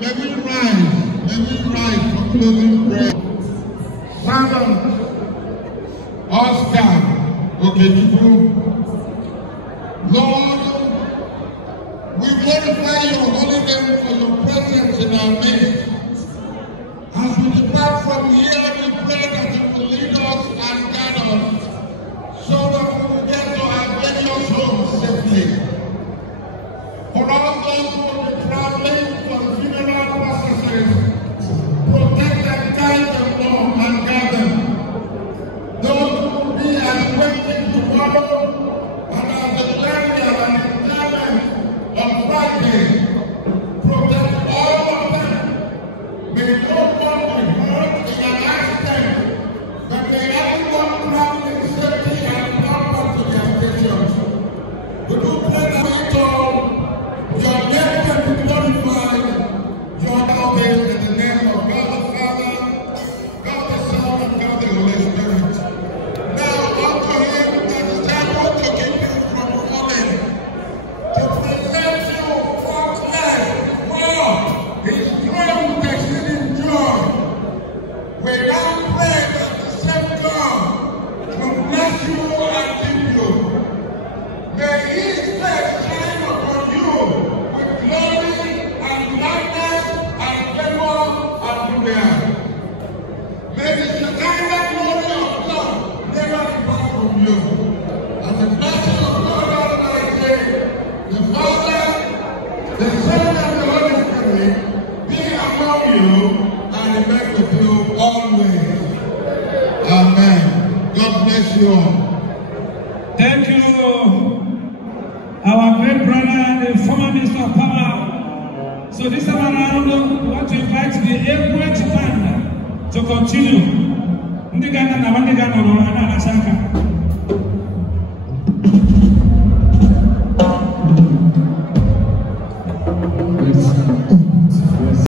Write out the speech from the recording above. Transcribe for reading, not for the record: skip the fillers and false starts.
May we rise for closing prayer. Father, Oscar, Okejibu, Lord, we glorify your holy name for your presence in our midst. As we depart from here, we pray that you will lead us and guide us so that we will get to our various homes safely. For all those who will be traveling for funeral processes, protect and guide them, Lord, and guide them. Those who will be waiting tomorrow and at the burial and interment on Friday, protect all of them. May no one be hurt in an accident, but may everyone traveling safely and proper to their stations. We do pray that your name can be glorified, your name in the name of God the Father, God the Son, and God the Holy Spirit. Now unto him that is able to keep you from falling, to present you faultless before his throne with exceeding joy. We now pray that the same God will bless you and keep you. May his face shine upon you with glory and gladness and favor and goodness. May the Shekinah glory of God never depart from you. And the blessing of God Almighty, the Father, the Son, and the Holy Spirit be among you and remain with you always. Amen. God bless you all. Thank you, our great brother, the former Minister of Power. So this time around, we want to invite the Equate Band to continue. Ndigana na Wandigana no Anasaka.